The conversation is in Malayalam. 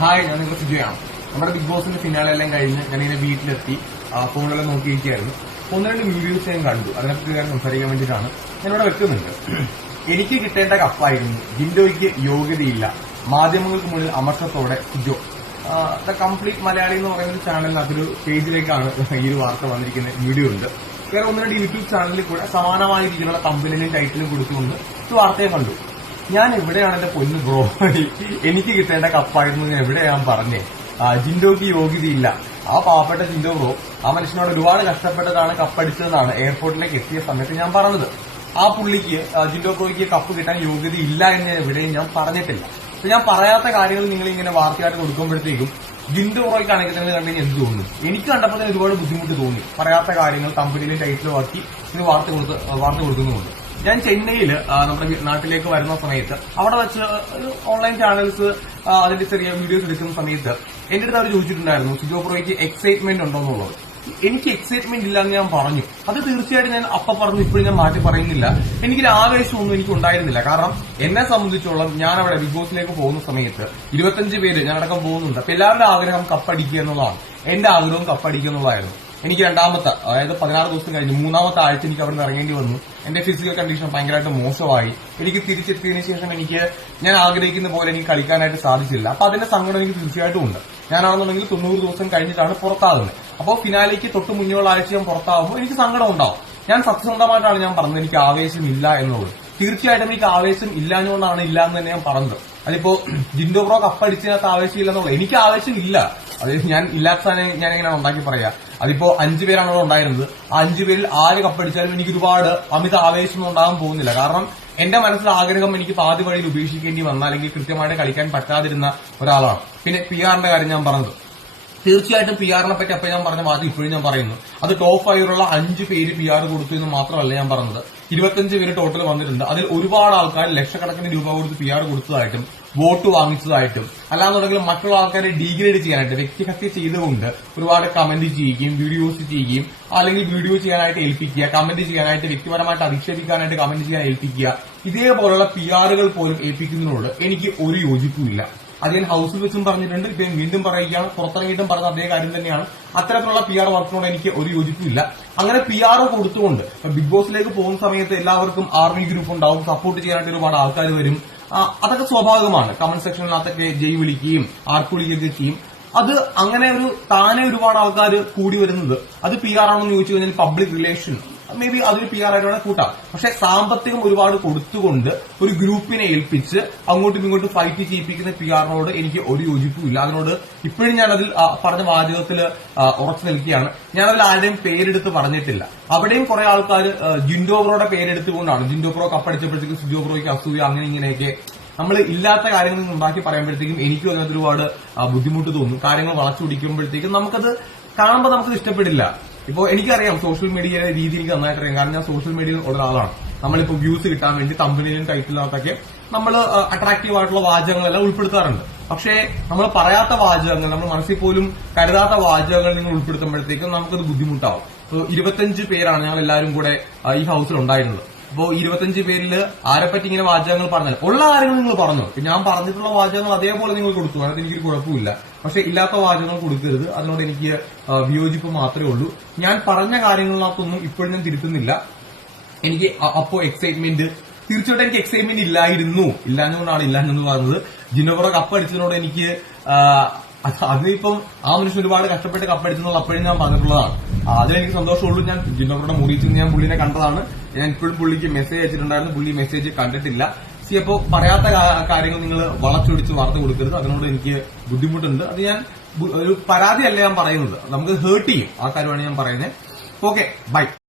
ഹായ്, ഞാൻ നിങ്ങളുടെ സുജയാണ്. നമ്മുടെ ബിഗ് ബോസിന്റെ ഫിനാലെ എല്ലാം കഴിഞ്ഞ് ഞാനിങ്ങനെ വീട്ടിലെത്തി ഫോണിലെല്ലാം നോക്കിയിരിക്കുകയായിരുന്നു. ഒന്ന് രണ്ട് വീഡിയോസ് ഞാൻ കണ്ടു. അതിനെപ്പറ്റി ഞാൻ സംസാരിക്കാൻ വേണ്ടിയിട്ടാണ് ഞാനിവിടെ വെക്കുന്നുണ്ട്. എനിക്ക് കിട്ടേണ്ട കപ്പായിരുന്നു, ജിൻഡോയ്ക്ക് യോഗ്യതയില്ല, മാധ്യമങ്ങൾക്ക് മുന്നിൽ അമർഷത്തോടെ സിജോ. ദ കംപ്ലീറ്റ് മലയാളി എന്ന് പറയുന്ന ചാനലിന് അതൊരു പേജിലേക്കാണ് ഈ ഒരു വാർത്ത വന്നിരിക്കുന്ന വീഡിയോ ഉണ്ട്. വേറെ ഒന്ന് രണ്ട് യൂട്യൂബ് ചാനലിൽ കൂടെ സമാനമായ രീതിയിലുള്ള കമ്പനിയും ടൈറ്റിലും കൊടുത്തുകൊണ്ട് ഒരു വാർത്തയെ കണ്ടു. ഞാൻ എവിടെയാണ് എന്റെ പൊന്നു ബ്രോ, എനിക്ക് കിട്ടേണ്ട കപ്പായിരുന്നു ഞാൻ എവിടെയാണ് പറഞ്ഞേ? ജിൻഡോയ്ക്ക് യോഗ്യതയില്ല. ആ പാവപ്പെട്ട ജിൻഡോ ബ്രോ ആ മനുഷ്യനോട് ഒരുപാട് കഷ്ടപ്പെട്ടതാണ് കപ്പടിച്ചതെന്നാണ് എയർപോർട്ടിലേക്ക് എത്തിയ സമയത്ത് ഞാൻ പറഞ്ഞത്. ആ പുള്ളിക്ക് ജിൻഡോ ബ്രോയ്ക്ക് കപ്പ് കിട്ടാൻ യോഗ്യതയില്ല എന്ന് എവിടെയും ഞാൻ പറഞ്ഞിട്ടില്ല. അപ്പൊ ഞാൻ പറയാത്ത കാര്യങ്ങൾ നിങ്ങൾ ഇങ്ങനെ വാർത്തയായിട്ട് കൊടുക്കുമ്പോഴത്തേക്കും ജിൻഡോ ബ്രോയ്ക്ക് ആണെങ്കിൽ തന്നെ കണ്ടുകഴിഞ്ഞാൽ എന്ത് തോന്നുന്നു? എനിക്ക് കണ്ടപ്പോൾ തന്നെ ഒരുപാട് ബുദ്ധിമുട്ട് തോന്നി. പറയാത്ത കാര്യങ്ങൾ കമ്പനിയിലും ടൈറ്റിലും ആക്കി ഇത് വാർത്ത കൊടുക്കുന്നുമുണ്ട്. ഞാൻ ചെന്നൈയിൽ നമ്മുടെ നാട്ടിലേക്ക് വരുന്ന സമയത്ത് അവിടെ വെച്ച് ഒരു ഓൺലൈൻ ചാനൽസ് അതിന്റെ ചെറിയ വീഡിയോസ് എടുക്കുന്ന സമയത്ത് എന്റെ അടുത്ത് അവർ ചോദിച്ചിട്ടുണ്ടായിരുന്നു സിജോ ബ്രോയ്ക്ക് എക്സൈറ്റ്മെന്റ് ഉണ്ടോ എന്നുള്ളത്. എനിക്ക് എക്സൈറ്റ്മെന്റ് ഇല്ല എന്ന് ഞാൻ പറഞ്ഞു. അത് തീർച്ചയായിട്ടും ഞാൻ പറഞ്ഞു, ഇപ്പോഴും ഞാൻ മാറ്റി പറയുന്നില്ല. എനിക്കൊരു ആവേശമൊന്നും എനിക്ക് ഉണ്ടായിരുന്നില്ല. കാരണം എന്നെ സംബന്ധിച്ചോളം ഞാൻ അവിടെ ബിഗ് ബോസിലേക്ക് പോകുന്ന സമയത്ത് 25 പേര് ഞാനടക്കം പോകുന്നുണ്ട്. അപ്പൊ എല്ലാവരുടെ ആഗ്രഹം കപ്പടിക്കുക എന്നുള്ളതാണ്. എന്റെ ആഗ്രഹവും കപ്പടിക്കുക എന്നുള്ളതായിരുന്നു. എനിക്ക് രണ്ടാമത്തെ, അതായത് 16 ദിവസം കഴിഞ്ഞ് 3ാമത്തെ ആഴ്ച എനിക്ക് അവിടെ നിന്ന് ഇറങ്ങേണ്ടി വന്നു. എന്റെ ഫിസിക്കൽ കണ്ടീഷൻ ഭയങ്കരമായിട്ട് മോശമായി. എനിക്ക് തിരിച്ചെത്തിയതിനു ശേഷം ഞാൻ ആഗ്രഹിക്കുന്ന പോലെ എനിക്ക് കളിക്കാനായിട്ട് സാധിച്ചില്ല. അപ്പൊ അതിന്റെ സങ്കടം എനിക്ക് തീർച്ചയായിട്ടും ഉണ്ട്. ഞാനാണെന്നുണ്ടെങ്കിൽ 90 ദിവസം കഴിഞ്ഞിട്ടാണ് പുറത്താകുന്നത്. അപ്പോൾ ഫിനാലേക്ക് തൊട്ട് മുന്നേയുള്ള ആഴ്ച ഞാൻ പുറത്താകുമ്പോൾ എനിക്ക് സങ്കടം ഉണ്ടാവും. ഞാൻ സത്യസന്ധമായിട്ടാണ് ഞാൻ പറഞ്ഞത് എനിക്ക് ആവേശമില്ല എന്നുള്ളത്. തീർച്ചയായിട്ടും എനിക്ക് ആവേശം ഇല്ലാഞ്ഞുകൊണ്ടാണ് ഇല്ല എന്ന് തന്നെ ഞാൻ പറഞ്ഞത്. അതിപ്പോ ജിൻഡോ ബ്രോ കപ്പടിച്ചതിനകത്ത് ആവേശമില്ല എന്നുള്ളത്, എനിക്ക് ആവേശമില്ല. അതായത് ഞാൻ ഇല്ലാത്ത ഞാൻ എങ്ങനെയാണ് ഉണ്ടാക്കി പറയാ. അതിപ്പോ 5 പേരാണ് അവിടെ ഉണ്ടായിരുന്നത്. ആ 5 പേരിൽ ആര് കപ്പടിച്ചാലും എനിക്ക് ഒരുപാട് അമിത ആവേശമൊന്നും ഉണ്ടാകാൻ പോകുന്നില്ല. കാരണം എന്റെ മനസ്സിൽ ആഗ്രഹം എനിക്ക് പാതി വഴിയിൽ ഉപേക്ഷിക്കേണ്ടി വന്ന അല്ലെങ്കിൽ കൃത്യമായിട്ട് കളിക്കാൻ പറ്റാതിരുന്ന ഒരാളാണ്. പിന്നെ PR-ന്റെ കാര്യം ഞാൻ പറഞ്ഞത്, തീർച്ചയായിട്ടും PR-നെ പറ്റി അപ്പൊ ഞാൻ പറഞ്ഞ വാദം ഇപ്പോഴും ഞാൻ പറയുന്നു. അത് ടോപ്പ് 5 5 പേര് PR കൊടുത്തു എന്ന് മാത്രമല്ല ഞാൻ പറഞ്ഞത്. 25 പേര് ടോട്ടൽ വന്നിട്ടുണ്ട്. അതിൽ ഒരുപാട് ആൾക്കാർ ലക്ഷക്കണക്കിന് രൂപ കൊടുത്ത് PR കൊടുത്തതായിട്ടും വോട്ട് വാങ്ങിച്ചതായിട്ടും അല്ലാന്നുണ്ടെങ്കിൽ മറ്റുള്ള ആൾക്കാരെ ഡീഗ്രേഡ് ചെയ്യാനായിട്ട് വ്യക്തിഹത്യ ചെയ്തുകൊണ്ട് ഒരുപാട് കമന്റ് ചെയ്യുകയും വീഡിയോസ് ചെയ്യുകയും അല്ലെങ്കിൽ വീഡിയോ ചെയ്യാനായിട്ട് ഏൽപ്പിക്കുക, കമന്റ് ചെയ്യാനായിട്ട് വ്യക്തിപരമായിട്ട് അധിക്ഷേപിക്കാനായിട്ട് കമന്റ് ചെയ്യാൻ ഏൽപ്പിക്കുക, ഇതേപോലുള്ള PR-കൾ പോലും ഏൽപ്പിക്കുന്നതിനോട് എനിക്ക് ഒരു യോജിപ്പുമില്ല. അത് ഞാൻ ഹൌസിൽ വെച്ചും പറഞ്ഞിട്ടുണ്ട്, ഇപ്പൊ വീണ്ടും പറയുകയാണ്, പുറത്തിറങ്ങിയിട്ടും പറഞ്ഞ അതേ കാര്യം തന്നെയാണ്. അത്തരത്തിലുള്ള PR വർക്കിനോട് എനിക്ക് ഒരു യോജിപ്പില്ല. അങ്ങനെ PR കൊടുത്തുകൊണ്ട് ബിഗ് ബോസിലേക്ക് പോകുന്ന സമയത്ത് എല്ലാവർക്കും ആർമി ഗ്രൂപ്പ് ഉണ്ടാവും, സപ്പോർട്ട് ചെയ്യാനായിട്ട് ഒരുപാട് ആൾക്കാർ വരും. അതൊക്കെ സ്വാഭാവികമാണ്. കമന്റ് സെക്ഷനിനകത്തൊക്കെ ജയ് വിളിക്കുകയും ആർപ്പുളിക്കുകയൊക്കെ ചെയ്യും. അത് അങ്ങനെ താനെ ഒരുപാട് ആൾക്കാർ കൂടി വരുന്നത് അത് PR ആണെന്ന് ചോദിച്ചു കഴിഞ്ഞാൽ പബ്ലിക് റിലേഷൻ മേ ബി അതൊരു PR ആയിട്ടാണ് കൂട്ടാം. പക്ഷെ സാമ്പത്തികം ഒരുപാട് കൊടുത്തുകൊണ്ട് ഒരു ഗ്രൂപ്പിനെ ഏൽപ്പിച്ച് അങ്ങോട്ടും ഇങ്ങോട്ടും ഫൈറ്റ് ചെയ്യിപ്പിക്കുന്ന PR-നോട് എനിക്ക് ഒരു യോജിപ്പുമില്ല. അതിനോട് ഇപ്പോഴും ഞാനതിൽ പറഞ്ഞ വാചകത്തിൽ ഉറച്ചു നിൽക്കുകയാണ്. ഞാനതിൽ ആരുടെയും പേരെടുത്ത് പറഞ്ഞിട്ടില്ല. അവിടെയും കുറെ ആൾക്കാർ ജിൻഡോ ബ്രോയുടെ പേരെടുത്തുകൊണ്ടാണ് ജിൻഡോ ബ്രോ കപ്പടിച്ചപ്പോഴത്തേക്കും സിജോ ബ്രോയ്ക്ക് അസൂയ അങ്ങനെ ഇങ്ങനെയൊക്കെ നമ്മൾ ഇല്ലാത്ത കാര്യങ്ങൾ ഉണ്ടാക്കി പറയുമ്പോഴത്തേക്കും എനിക്കും അതിനകത്ത് ഒരുപാട് ബുദ്ധിമുട്ട് തോന്നും. കാര്യങ്ങൾ വളച്ചൊടിക്കുമ്പോഴത്തേക്കും നമുക്കത് കാണുമ്പോൾ നമുക്കത് ഇഷ്ടപ്പെടില്ല. ഇപ്പോ എനിക്കറിയാം സോഷ്യൽ മീഡിയയുടെ രീതി എനിക്ക് നന്നായിട്ട് അറിയാം. കാരണം ഞാൻ സോഷ്യൽ മീഡിയയിൽ ഉള്ള ഒരാളാണ്. നമ്മളിപ്പോ വ്യൂസ് കിട്ടാൻ വേണ്ടി തമ്പനിയിലും ടൈറ്റിലിനകത്തൊക്കെ നമ്മൾ അട്രാക്റ്റീവ് ആയിട്ടുള്ള വാചകങ്ങളെല്ലാം ഉൾപ്പെടുത്താറുണ്ട്. പക്ഷേ നമ്മൾ പറയാത്ത വാചകങ്ങൾ, നമ്മൾ മനസ്സിൽ പോലും കരുതാത്ത വാചകങ്ങൾ നിങ്ങൾ ഉൾപ്പെടുത്തുമ്പോഴത്തേക്കും നമുക്കത് ബുദ്ധിമുട്ടാവും. 25 പേരാണ് ഞങ്ങൾ എല്ലാവരും കൂടെ ഈ ഹൌസിൽ ഉണ്ടായിരുന്നത്. അപ്പോ 25 പേരിൽ ആരെപ്പറ്റി ഇങ്ങനെ വാചകങ്ങൾ പറഞ്ഞാൽ ഉള്ള കാര്യങ്ങൾ നിങ്ങൾ പറഞ്ഞു. ഞാൻ പറഞ്ഞിട്ടുള്ള വാചകങ്ങൾ അതേപോലെ നിങ്ങൾ കൊടുത്തു, അതിനകത്ത് എനിക്കൊരു കുഴപ്പമില്ല. പക്ഷെ ഇല്ലാത്ത വാചകങ്ങൾ കൊടുക്കരുത്. അതിനോട് എനിക്ക് വിയോജിപ്പ് മാത്രമേ ഉള്ളൂ. ഞാൻ പറഞ്ഞ കാര്യങ്ങളിനകത്തൊന്നും ഇപ്പോഴും ഞാൻ തിരുത്തുന്നില്ല. എനിക്ക് അപ്പോ എക്സൈറ്റ്മെന്റ്, തീർച്ചയായിട്ടും എനിക്ക് എക്സൈറ്റ്മെന്റ് ഇല്ലാഞ്ഞുകൊണ്ടാണ് ഇല്ലാഞ്ഞെന്ന് പറഞ്ഞത്. ജിൻഡോ ബ്രോ കപ്പടിച്ചതിനോട് എനിക്ക് അതിനിപ്പം ആ മനുഷ്യൻ ഒരുപാട് കഷ്ടപ്പെട്ട് കപ്പടിച്ചെന്നുള്ള അപ്പോഴും ഞാൻ പറഞ്ഞിട്ടുള്ളതാണ്. അതിലെനിക്ക് സന്തോഷമുള്ളൂ. ഞാൻ ജിൻഡോ ബ്രോയുടെ മുറിയിൽ ഞാൻ പുള്ളിനെ കണ്ടതാണ്. ഞാൻ ഇപ്പോഴും പുള്ളിക്ക് മെസ്സേജ് അയച്ചിട്ടുണ്ടായിരുന്നു. പുള്ളി മെസ്സേജ് കണ്ടിട്ടില്ല. അപ്പോ പറയാത്ത കാര്യങ്ങൾ നിങ്ങൾ വളച്ചൊടിച്ച് വാർത്ത കൊടുക്കരുത്. അതിനോട് എനിക്ക് ബുദ്ധിമുട്ടുണ്ട്. അത് ഞാൻ ഒരു പരാതിയല്ല ഞാൻ പറയുന്നത്, നമുക്ക് ഹേർട്ട് ചെയ്യും. ആ കാര്യമാണ് ഞാൻ പറയുന്നത്. Okay, by.